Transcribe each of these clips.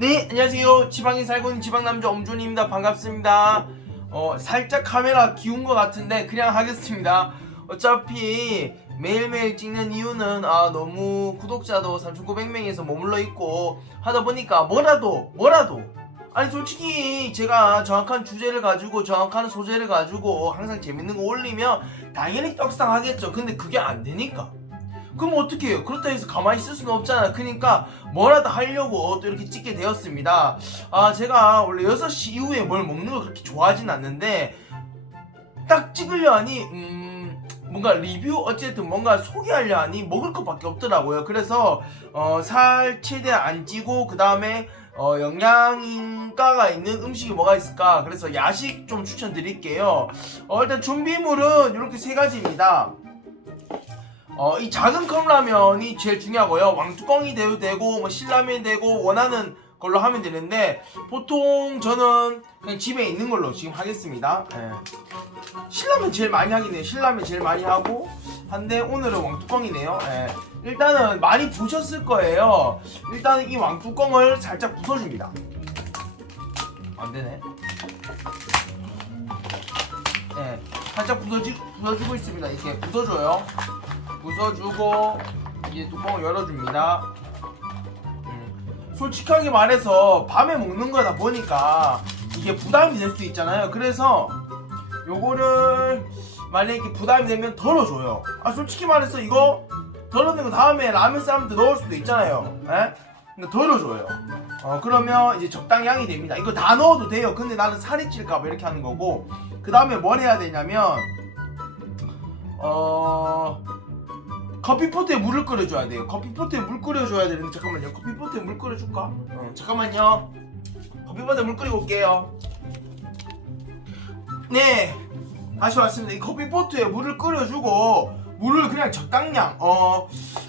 네, 안녕하세요. 지방에 살고 있는 지방남자 엄준입니다. 반갑습니다. 어, 살짝 카메라 기운 것 같은데 그냥 하겠습니다. 어차피 매일매일 찍는 이유는 아 너무 구독자도 3,900명에서 머물러 있고 하다 보니까 뭐라도 뭐라도 아니 솔직히 제가 정확한 주제를 가지고 정확한 소재를 가지고 항상 재밌는 거 올리면 당연히 떡상하겠죠. 근데 그게 안 되니까. 그럼 어떻게 해요? 그렇다 해서 가만히 있을 수는 없잖아. 그러니까 뭐라도 하려고 또 이렇게 찍게 되었습니다. 아, 제가 원래 6시 이후에 뭘 먹는 걸 그렇게 좋아하진 않는데 딱 찍으려 하니 음 뭔가 리뷰 어쨌든 뭔가 소개하려 하니 먹을 것밖에 없더라고요. 그래서 어, 살 최대한 안 찌고 그 다음에 어, 영양가가 있는 음식이 뭐가 있을까? 그래서 야식 좀 추천드릴게요. 어, 일단 준비물은 이렇게 세 가지입니다. 어, 이 작은 컵라면이 제일 중요하고요. 왕뚜껑이 돼도 되고, 뭐 신라면이 되고, 원하는 걸로 하면 되는데, 보통 저는 그냥 집에 있는 걸로 지금 하겠습니다. 예. 신라면 제일 많이 하긴 해요. 신라면 제일 많이 하고, 한데 오늘은 왕뚜껑이네요. 예. 일단은 많이 보셨을 거예요. 일단은 이 왕뚜껑을 살짝 부숴줍니다. 안 되네. 예. 살짝 부서지, 부서주고 있습니다. 이렇게 부서줘요. 부숴주고 이제 뚜껑을 열어줍니다. 음, 솔직하게 말해서 밤에 먹는 거다 보니까 이게 부담이 될 수 있잖아요. 그래서 요거를 만약에 부담이 되면 덜어줘요. 아 솔직히 말해서 이거 덜어낸 거 다음에 라면 쌈때 넣을 수도 있잖아요. 에? 그러니까 덜어줘요. 어 그러면 이제 적당히 양이 됩니다. 이거 다 넣어도 돼요. 근데 나는 살이 찔까봐 이렇게 하는 거고 그 다음에 뭘 해야 되냐면 어 커피포트에 물을 끓여줘야 돼요. 커피포트에 물 끓여줘야 되는데 잠깐만요. 커피포트에 물 끓여줄까? 어, 잠깐만요. 커피포트에 물 끓이고 올게요. 네, 다시 왔습니다. 이 커피포트에 물을 끓여주고 그냥 적당량 어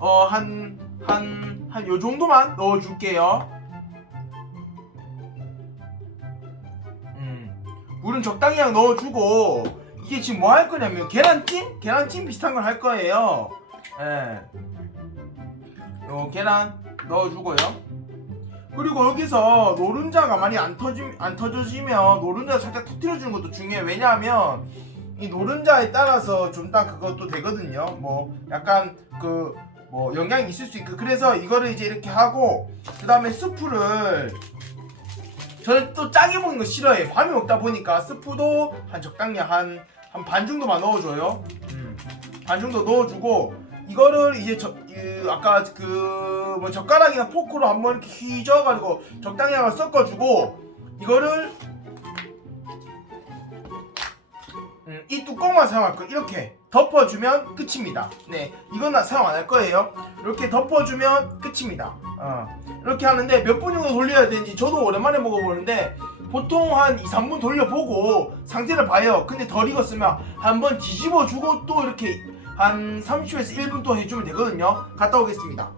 어 한 한 한 요 정도만 넣어줄게요. 음, 물은 적당량 넣어주고 이게 지금 뭐 할 거냐면 계란찜? 계란찜 비슷한 걸 할 거예요. 예. 요 계란 넣어주고요. 그리고 여기서 노른자가 많이 안 터지 안 터져지면 노른자 살짝 터뜨려주는 것도 중요해요. 왜냐하면 이 노른자에 따라서 좀 딱 그것도 되거든요. 뭐 약간 그 뭐 영향이 있을 수 있고 그래서 이거를 이제 이렇게 하고 그 다음에 스프를 저는 또 짜게 먹는 거 싫어해요. 밤에 먹다 보니까 스프도 한 적당량 한 한 반 정도만 넣어줘요. 음, 반 정도 넣어주고 이거를 이제 저 이, 아까 그 뭐 젓가락이나 포크로 한번 휘저어가지고 적당량을 섞어주고 이거를 음, 이 뚜껑만 사용할 거 이렇게 덮어주면 끝입니다. 네, 이건 나 사용 안 할 거예요. 이렇게 덮어주면 끝입니다. 어, 이렇게 하는데 몇 분 정도 돌려야 되는지 저도 오랜만에 먹어보는데 보통 한 2, 3분 돌려보고 상태를 봐요. 근데 덜 익었으면 한번 뒤집어주고 또 이렇게 한 30에서 1분 또 해주면 되거든요. 갔다 오겠습니다.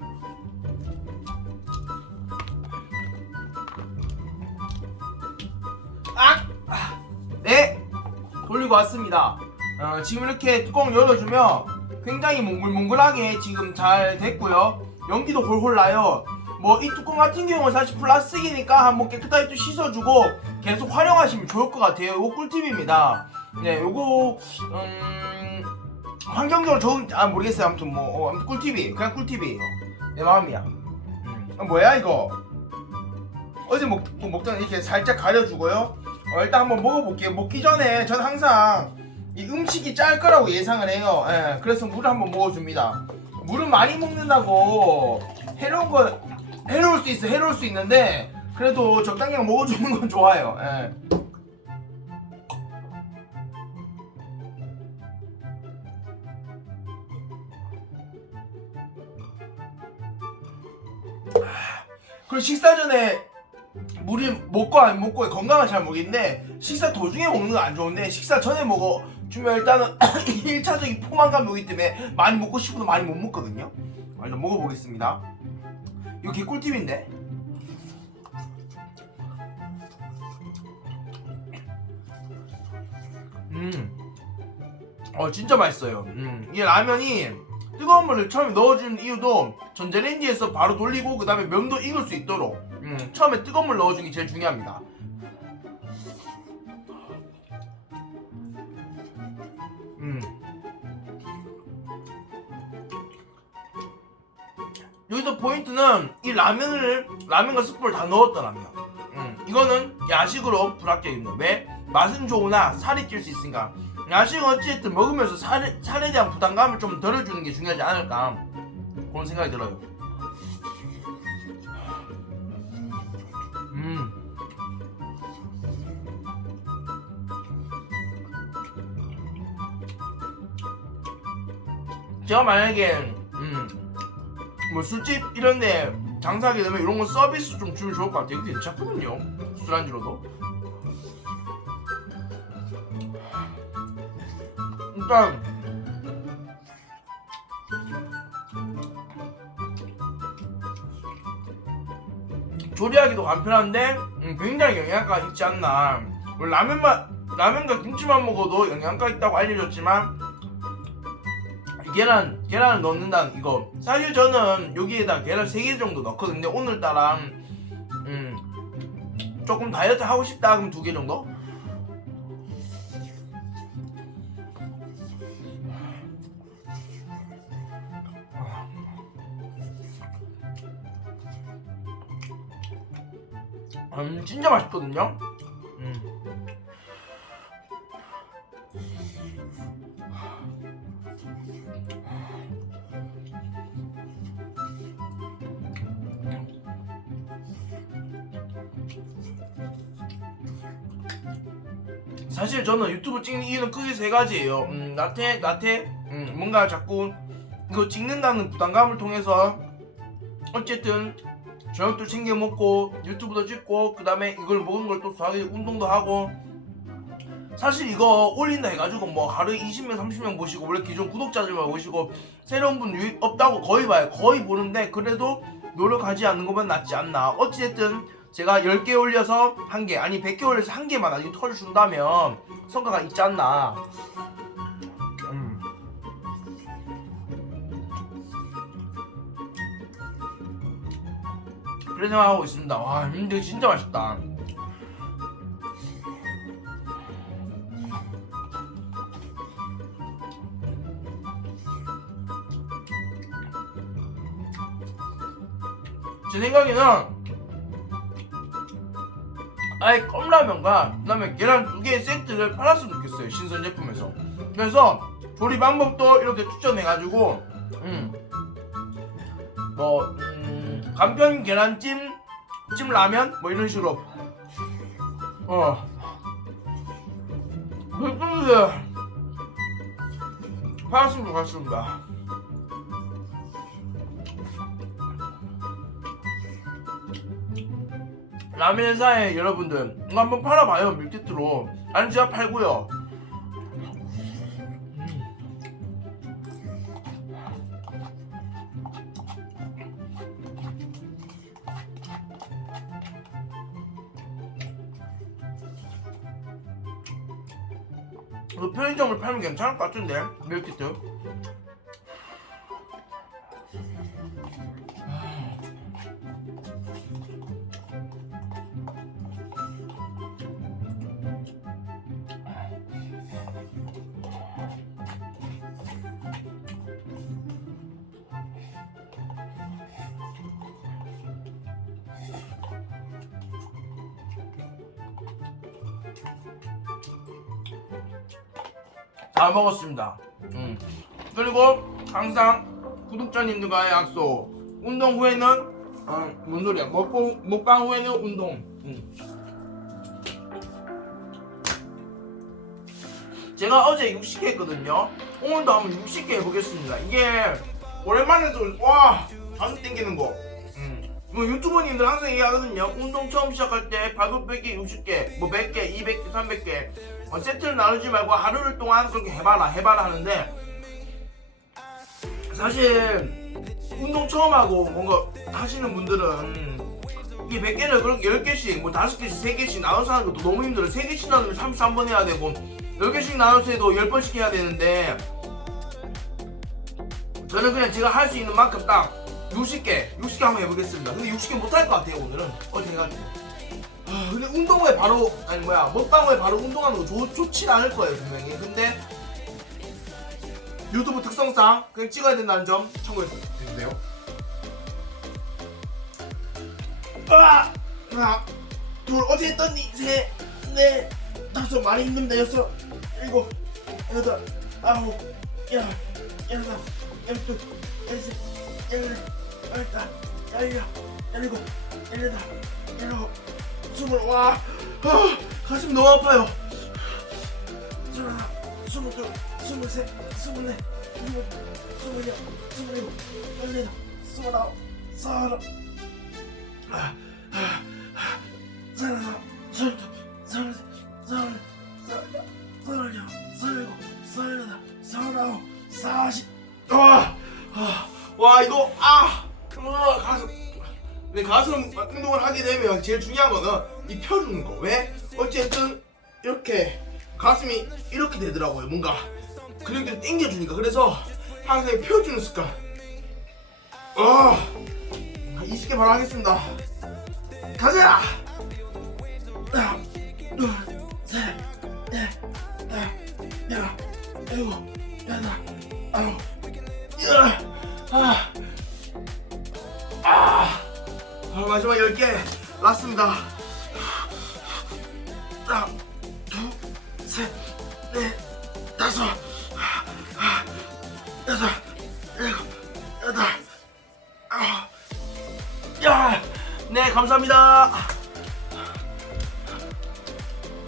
돌리고 왔습니다. 어, 지금 이렇게 뚜껑 열어주면 굉장히 몽글몽글하게 지금 잘 됐고요. 연기도 홀홀 나요. 뭐 이 뚜껑 같은 경우는 사실 플라스틱이니까 한번 깨끗하게 또 씻어주고 계속 활용하시면 좋을 것 같아요. 이거 꿀팁입니다. 네, 요거 음, 환경적으로 좋은 아 모르겠어요. 아무튼 뭐 어, 아무튼 꿀팁이 그냥 꿀팁이에요. 내 마음이야. 음. 아, 뭐야 이거? 어제 먹, 먹던 이렇게 살짝 가려주고요. 어, 일단 한번 먹어볼게요. 먹기 전에 전 항상 이 음식이 짤 거라고 예상을 해요. 예, 그래서 물을 한번 먹어줍니다. 물은 많이 먹는다고 해로운 거 해로울 수 있어 해로울 수 있는데 그래도 적당히 먹어주는 건 좋아요. 예. 그리고 식사 전에 물이 먹고 안 먹고의 건강은 잘 모르겠는데 식사 도중에 먹는 건 안 좋은데 식사 전에 먹어. 주면 일단은 1차적인 포만감이 오기 때문에 많이 먹고 싶어도 많이 못 먹거든요. 아, 일단 먹어보겠습니다. 이거 개꿀팁인데? 음. 어 진짜 맛있어요. 음. 이게 라면이 뜨거운 물을 처음에 넣어주는 이유도 전자레인지에서 바로 돌리고 그 다음에 면도 익을 수 있도록 음, 처음에 뜨거운 물 넣어주는 게 제일 중요합니다. 음. 여기서 포인트는 이 라면을 라면과 스프를 다 넣었더라면 음, 이거는 야식으로 불합격 입니다. 왜? 맛은 좋으나 살이 찔 수 있으니까 야식은 어찌됐든 먹으면서 살에, 살에 대한 부담감을 좀 덜어주는 게 중요하지 않을까 그런 생각이 들어요. 제가 만약에 음, 뭐 술집 이런데 장사하게 되면 이런 거 서비스 좀 주면 좋을 것 같아요. 이게 괜찮거든요. 술안주로도. 일단 조리하기도 간편한데 음, 굉장히 영양가가 있지 않나. 뭐 라면만 라면과 김치만 먹어도 영양가 있다고 알려졌지만 계란 계란을 넣는다는 이거. 사실 저는 여기에다 계란 3개 정도 넣거든요. 오늘따라 음 조금 다이어트 하고 싶다 그럼 2개 정도? 음 진짜 맛있거든요 사실 저는 유튜브 찍는 이유는 크게 세 가지예요. 음, 나태, 나태, 음, 뭔가 자꾸 이거 찍는다는 부담감을 통해서 어쨌든 저녁도 챙겨 먹고 유튜브도 찍고 그 다음에 이걸 먹은 걸또 수하게 운동도 하고 사실 이거 올린다 해가지고 뭐 하루에 20명 30명 보시고 원래 기존 구독자들만 보시고 새로운 분 없다고 거의 봐요. 거의 보는데 그래도 노력하지 않는 것만 낫지 않나. 어찌됐든 제가 10개 올려서 한 개 아니 100개 올려서 한 개만 나중에 털어준다면 성과가 있지 않나. 음. 그런 생각하고 있습니다. 와 근데 진짜 맛있다 제 생각에는 아예 컵라면과 그다음에 계란 두 개의 세트를 팔았으면 좋겠어요 신선 제품에서. 그래서 조리 방법도 이렇게 추천해가지고 음뭐 음, 간편 계란찜 찜 라면 뭐 이런 식으로. 어. 그런데 팔았으면 좋겠습니다 라면 회사에 여러분들 이거 한번 팔아봐요 밀키트로. 아니 제가 팔고요. 그 편의점을 팔면 괜찮을 것 같은데 밀키트 다 먹었습니다. 음. 그리고 항상 구독자님들과의 약속. 운동 후에는 어, 뭔 소리야? 먹고 먹방 후에는 운동. 음. 제가 어제 60개 했거든요. 오늘도 한번 60개 해보겠습니다. 이게 오랜만에 또와 잠이 땡기는 거. 음. 뭐 유튜버님들 항상 얘기하거든요. 운동 처음 시작할 때 발굽100개 60개, 뭐 100개, 200개, 300개 어, 세트를 나누지 말고 하루를 동안 그렇게 해봐라 해봐라 하는데 사실 운동 처음 하고 뭔가 하시는 분들은 이 100개를 그렇게 10개씩 뭐 5개씩 3개씩 나눠서 하는 것도 너무 힘들어요. 3개씩 나누면 33번 해야 되고 10개씩 나눠서 해도 10번씩 해야 되는데 저는 그냥 제가 할 수 있는 만큼 딱 60개 60개 한번 해보겠습니다. 근데 60개 못할 것 같아요 오늘은. 어제 해가지고 아, 근데 운동 후에 바로 아니 뭐야 먹방 후에 바로 운동하는 거 좋, 좋진 않을 거예요 분명히 근데 유튜브 특성상 그냥 찍어야 된다는 점 참고해 주세요 아! 하나 둘 어제 했더니 셋넷 다섯 많이 힘듭니다 여섯 일곱 여덟 아홉 열 열하나 열둘 열셋 열넷 열다 열여 열일곱 열여덟 열아홉 스물 와. 아, 가슴 너무 아파요. 스물둘 스물셋 스물넷 스물 스물여 스물일곱 열여덟 스물아홉 서른 아, 아, 아, 서른하나 서른둘 서른셋 근데 가슴 운동을 하게 되면 제일 중요한 거는 이 펴주는 거. 왜? 어쨌든 이렇게 가슴이 이렇게 되더라고요 뭔가. 근육들이 당겨주니까. 그래서 항상 이 펴주는 습관. 아 20개 바로 하겠습니다. 가자! 하나 둘 셋 넷 다섯 여섯 일곱 여덟 아홉 아 마지막 10개. 라스입니다. 하나 둘셋넷 다섯 아, 여섯 일곱 여덟 아홉 야, 네 감사합니다.